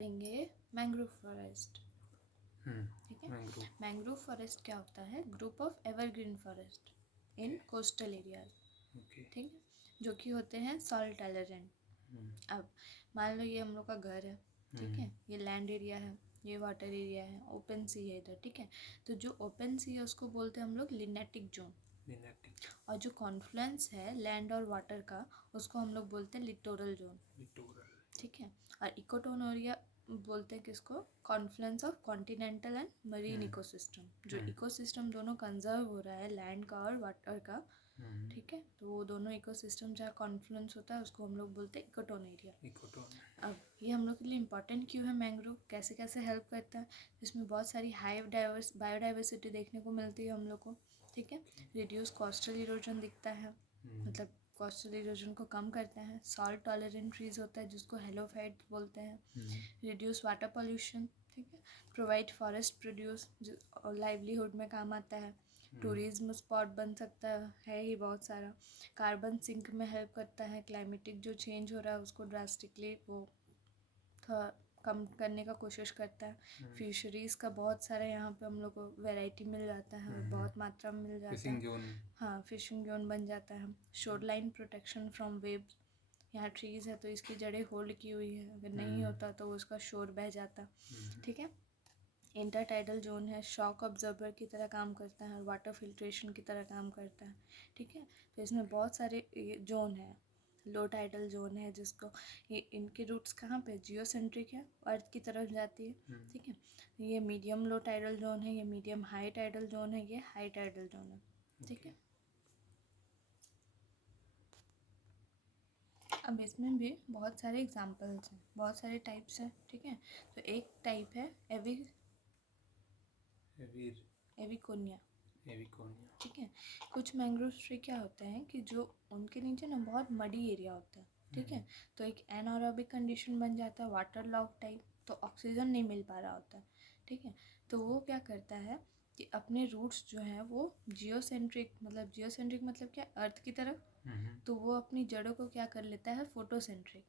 लेंगे mangrove forest. ठीक है, मैंग्रोव मैंग्रोव फॉरेस्ट क्या होता है? Group of evergreen forest in coastal areas. ठीक है, जो कि होते हैं सॉल्ट टॉलरेंट। अब मान लो ये हम लोग का घर है, ठीक है, ये लैंड एरिया है, ये वाटर एरिया है, ओपन सी है इधर, ठीक है। तो जो ओपन सी है उसको बोलते हैं हम लोग लिनेटिक जोन, और जो कॉन्फ्लुएंस है लैंड और वाटर का उसको हम लोग बोलते हैं लिटोरल जोन। ठीक है, और इकोटोन एरिया बोलते हैं किसको? Confluence of continental and marine ecosystem. जो इकोसिस्टम दोनों कंजर्व हो रहा है, लैंड का और वाटर का, ठीक है, तो वो दोनों इकोसिस्टम जहाँ कॉन्फ्लुएंस होता है उसको हम लोग बोलते हैं इकोटोन एरिया। अब ये हम लोग के लिए इम्पॉर्टेंट क्यों है? मैंग्रोव कैसे कैसे हेल्प करता है? इसमें बहुत सारी हाई बायोडाइवर्सिटी देखने को मिलती है हम लोग को, ठीक है। रिड्यूस कोस्टल इरोजन दिखता है, मतलब कोस्टल इरोजन को कम करता है। सॉल्ट टॉलरेंट ट्रीज होता है जिसको हेलोफाइट बोलते हैं। रिड्यूस वाटर पॉल्यूशन, ठीक है। प्रोवाइड फॉरेस्ट प्रोड्यूस, और लाइवलीहुड में काम आता है। टूरिज्म स्पॉट बन सकता है ही बहुत सारा। कार्बन सिंक में हेल्प करता है, क्लाइमेटिक जो चेंज हो रहा है उसको ड्रास्टिकली वो थोड़ा कम करने का कोशिश करता है। फिशरीज़ का बहुत सारा यहाँ पे हम लोग को वैरायटी मिल जाता है और बहुत मात्रा में मिल जाता है। हाँ, फिशिंग जोन बन जाता है। Shore line protection from waves, यहाँ ट्रीज़ है तो इसकी जड़ें होल्ड की हुई है, अगर नहीं होता तो उसका शोर बह जाता, ठीक है। इंटरटाइडल जोन है, शॉक ऑब्जर्वर की तरह काम करता है और वाटर फिल्ट्रेशन की तरह काम करता है, ठीक है। तो इसमें बहुत सारे जोन है। लो टाइडल जोन है जिसको ये इनके रूट्स कहाँ पे जियोसेंट्रिक है, अर्थ की तरफ जाती है, ठीक है। ये मीडियम लो टाइडल जोन है, ये मीडियम हाई टाइडल जोन है, ये हाई टाइडल जोन है, ठीक है। अब इसमें भी बहुत सारे एग्जांपल्स हैं, बहुत सारे टाइप्स हैं, ठीक है। तो एक टाइप है एविकोनिया, ठीक है। कुछ मैंग्रोव ट्री क्या होते हैं कि जो उनके नीचे ना बहुत मडी एरिया होता है, ठीक है। तो एक एनारोबिक कंडीशन बन जाता है, वाटर लॉग टाइप, तो ऑक्सीजन नहीं मिल पा रहा होता है, ठीक है। तो वो क्या करता है कि अपने रूट्स जो हैं वो जियोसेंट्रिक मतलब क्या, अर्थ की तरफ, तो वो अपनी जड़ों को क्या कर लेता है, फोटोसेंट्रिक,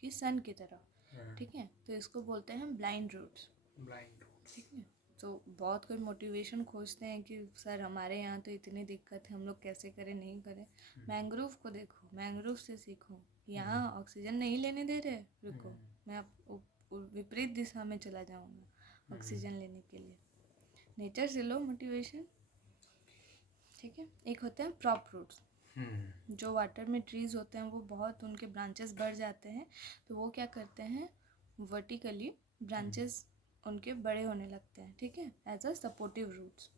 कि सन की तरह, ठीक है। तो इसको बोलते हैं ब्लाइंड रूट्स, ठीक है। तो बहुत कोई मोटिवेशन खोजते हैं कि सर हमारे यहाँ तो इतनी दिक्कत है, हम लोग कैसे करें, नहीं करें। मैंग्रोव को देखो, मैंग्रोव से सीखो। यहाँ ऑक्सीजन नहीं लेने दे रहे, रुको, मैं विपरीत दिशा में चला जाऊँगा ऑक्सीजन लेने के लिए। नेचर से लो मोटिवेशन, ठीक है। एक होते हैं प्रॉप रूट्स, जो वाटर में ट्रीज होते हैं वो बहुत उनके ब्रांचेस बढ़ जाते हैं, तो वो क्या करते हैं, वर्टिकली ब्रांचेस उनके बड़े होने लगते हैं, ठीक है, एज अ सपोर्टिव रूट्स।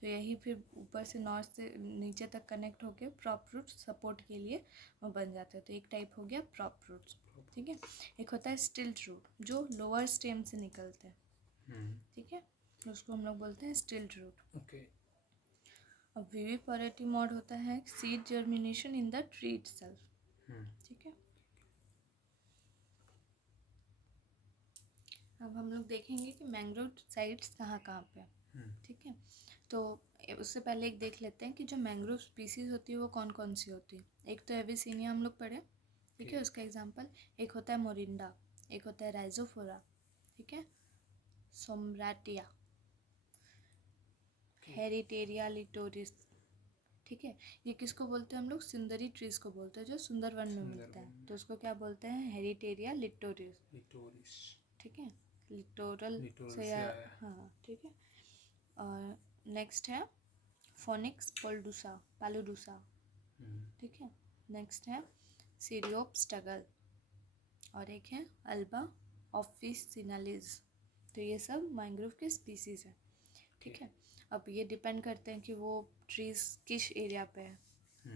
तो यही फिर ऊपर से नॉर्थ से नीचे तक कनेक्ट होके प्रॉप रूट्स सपोर्ट के लिए वो बन जाते हैं। तो एक टाइप हो गया प्रॉप रूट्स, ठीक है। एक होता है स्टिल्ट रूट, जो लोअर स्टेम से निकलते हैं, ठीक है, तो उसको हम लोग बोलते हैं स्टिल्ट रूट। अब विविपोरिटी मोड होता है seed germination in the tree itself, ठीक है। अब हम लोग देखेंगे कि मैंग्रोव साइट्स कहाँ कहाँ पे, ठीक है। तो उससे पहले एक देख लेते हैं कि जो मैंग्रोव स्पीसीज होती है वो कौन कौन सी होती है। एक तो एविसिनिया हम लोग पढ़े, ठीक है, उसका एग्जांपल। एक होता है मोरिंडा, एक होता है राइजोफोरा, ठीक है, सोमराटिया, हेरिटेरिया लिटोरिस, ठीक है। ये किसको बोलते हैं हम लोग? सुंदरी ट्रीज को बोलते हैं, जो सुंदरवन में मिलता है, तो उसको क्या बोलते हैं? हेरिटेरिया लिटोरिस, ठीक है, लिटोरल से या हाँ, ठीक है। और नेक्स्ट है फोनिक्स पालुडूसा, ठीक है। नेक्स्ट है सीरियोप्स टगल, और एक है अल्बा ऑफिसिनालिस। तो ये सब मैंग्रोव के स्पीसीज हैं, ठीक है। अब ये डिपेंड करते हैं कि वो ट्रीज किस एरिया पे है।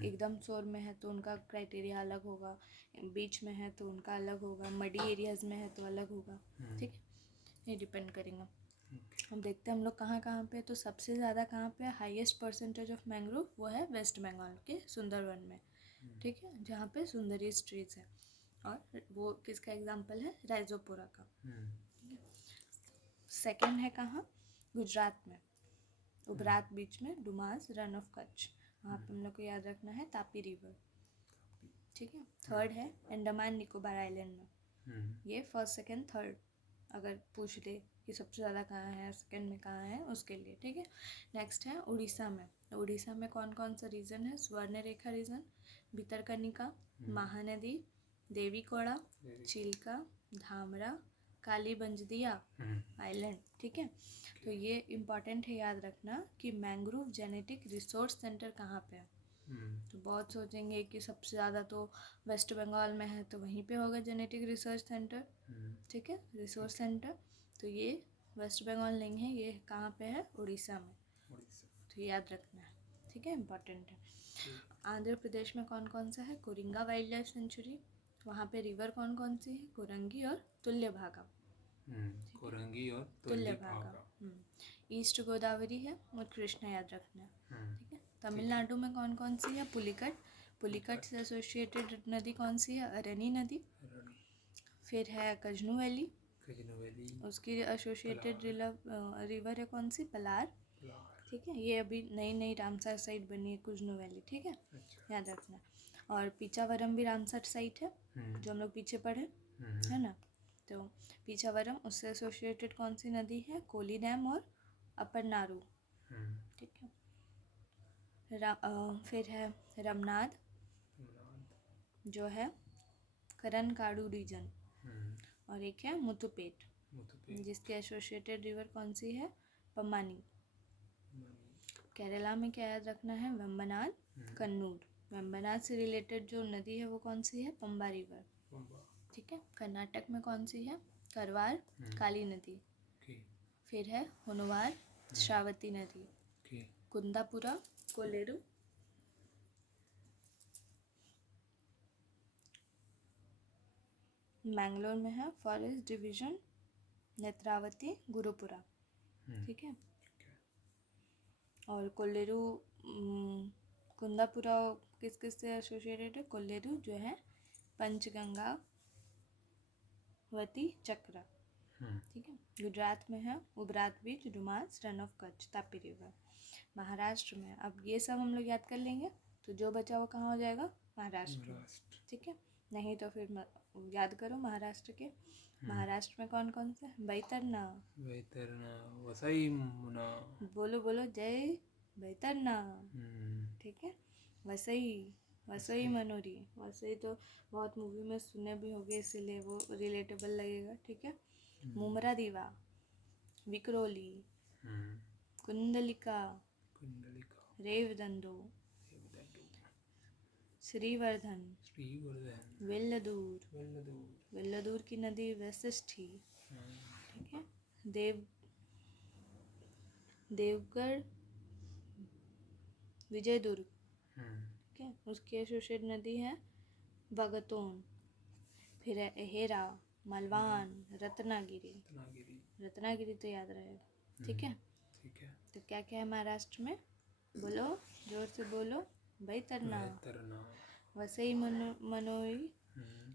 एकदम शोर में है तो उनका क्राइटेरिया अलग होगा, बीच में है तो उनका अलग होगा, मडी एरियाज में है तो अलग होगा, ठीक है। ये डिपेंड करेंगे। हम देखते हैं हम लोग कहाँ कहाँ पे, तो सबसे ज़्यादा कहाँ पे हाईएस्ट परसेंटेज ऑफ मैंग्रोव वो है वेस्ट बंगाल के सुंदरवन में, ठीक है, जहाँ पे सुंदरी स्ट्रीट्स है। और वो किसका एग्जाम्पल है? राइजोपोरा का। सेकेंड है कहाँ? गुजरात में, उबरात बीच में डुमास रन ऑफ कच्छ, वहाँ पे हम लोग को याद रखना है तापी रिवर, ठीक है। थर्ड है अंडमान निकोबार आइलैंड में, ये फर्स्ट सेकंड थर्ड अगर पूछ ले कि सबसे ज़्यादा कहाँ है, सेकंड में कहाँ है, उसके लिए, ठीक है। नेक्स्ट है उड़ीसा में। उड़ीसा में कौन कौन सा रीजन है? स्वर्ण रेखा रीजन, भितरकनिका, महानदी, देवीकोड़ा, चिल्का, धामरा, काली बंजदिया आइलैंड, ठीक है। तो ये इम्पॉर्टेंट है याद रखना कि मैंग्रोव जेनेटिक रिसोर्स सेंटर कहाँ पे है। तो बहुत सोचेंगे कि सबसे ज़्यादा तो वेस्ट बंगाल में है, तो वहीं पे होगा जेनेटिक रिसर्च सेंटर, ठीक है, रिसोर्स सेंटर। तो ये वेस्ट बंगाल नहीं है, ये कहाँ पे है? उड़ीसा में। तो याद रखना है, ठीक है, इम्पॉर्टेंट है। आंध्र प्रदेश में कौन कौन सा है? Coringa wild life sanctuary. वहाँ पे रिवर कौन कौन सी है? कुरंगी और तुल्यभागा। कुरंगी और तुल्यभागा। ईस्ट गोदावरी है और कृष्णा, याद रखना है, ठीक है। तमिलनाडु में कौन कौन सी है? पुलिकट। पुलिकट से एसोसिएटेड नदी कौन सी है? अरनी नदी। फिर है कजनू वैली, उसकी एसोसिएटेड रिवर है कौन सी? पलार, ठीक है। ये अभी नई नई रामसर साइट बनी है कुजनू वैली, ठीक है, याद रखना। और पीछावरम भी रामसर साइट है, जो हम लोग पीछे पढ़े, है ना। तो पीछावरम, उससे एसोसिएटेड कौन सी नदी है? कोली डैम और अपर नारू, ठीक है। फिर है रमनाद, जो है करनकाडु रीजन। और एक है मुथुपेट, जिसके एसोसिएटेड रिवर कौन सी है? पम्मानी। केरला में क्या याद रखना है? वेम्बनाड, कन्नूर। वेम्बनाड से रिलेटेड जो नदी है वो कौन सी है? पंबा रिवर, ठीक है। कर्नाटक में कौन सी है? करवार, काली नदी। फिर है होनवार, श्रावती नदी। कुंदापुरा, कोलेरू। मैंगलोर में है फॉरेस्ट डिवीजन, नेत्रावती, गुरुपुरा, ठीक है। और कोल्लेरू, कुंदापुरा किस किस से एसोसिएटेड है? कोल्लेरू जो है पंचगंगा वती चक्र, ठीक है। गुजरात में है Ubhrat beach, Dumas, run of Kutch, Tapi river. Maharashtra में, अब ये सब हम लोग याद कर लेंगे तो जो बचा वो कहाँ हो जाएगा? महाराष्ट्र, ठीक है। नहीं तो फिर याद करो महाराष्ट्र के। महाराष्ट्र में कौन कौन से? बैतरना, वसई मुना, बोलो बोलो, जय बैतरना, ठीक है। वसई मनोरी, वसई तो बहुत मूवी में सुने भी होंगे, इसीलिए वो रिलेटेबल लगेगा, ठीक है। मुमरा दीवा, विक्रोली, कुंडलिका, रेवदंडो, श्रीवर्धन, वेल्लदूर की नदी वशिष्ठी, ठीक है। देवगढ़, विजयदुर्ग, ठीक है, उसकी एसोसिएट नदी है भगतोन। फिर है अहेरा, मलवान, रत्नागिरी तो याद रहेगा, ठीक है। तो क्या क्या है महाराष्ट्र में? बोलो, जोर से बोलो। बैतरना, वसई मनोई,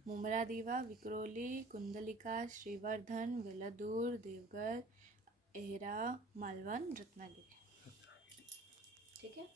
मुमरा दीवा, विक्रोली, कुंडलिका, श्रीवर्धन, वेल्लदूर, देवगढ़, अहेरा, मालवन, रत्नागिरी, ठीक है।